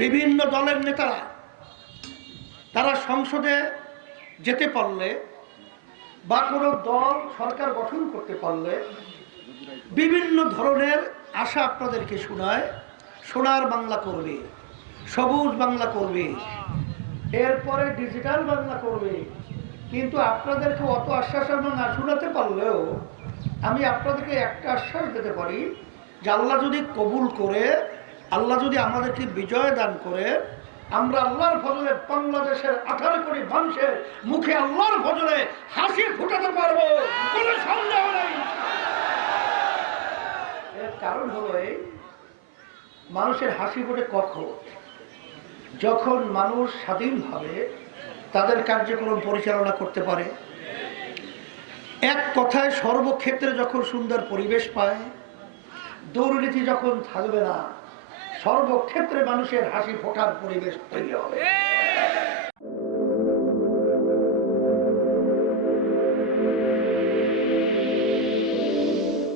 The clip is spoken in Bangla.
বিভিন্ন দলের নেতারা তারা সংসদে যেতে পারলে বা কোনো দল সরকার গঠন করতে পারলে বিভিন্ন ধরনের আশা আপনাদেরকে শোনায়। সোনার বাংলা করবে, সবুজ বাংলা করবে, এরপরে ডিজিটাল বাংলা করবে। কিন্তু আপনাদেরকে অত আশ্বাস আমরা না শোনাতে পারলেও আমি আপনাদেরকে একটা আশ্বাস দিতে পারি যে আল্লাহ যদি কবুল করে, আল্লাহ যদি আমাদেরকে বিজয় দান করে, আমরা আল্লাহর ফজলে বাংলাদেশের 18 কোটি মানুষের মুখে আল্লাহর ফজলে হাসি ফুটাতে পারবো, কোনো সন্দেহ নেই। এর কারণ হলো এই, মানুষের হাসি ফোটে কখন? যখন মানুষ স্বাধীনভাবে তাদের কার্যক্রম পরিচালনা করতে পারে। এক কথায় সর্বক্ষেত্রে যখন সুন্দর পরিবেশ পায়, দুর্নীতি যখন থাকবে না, সর্বক্ষেত্রে মানুষের হাসি ফোটার পরিবেশ তৈরি হবে।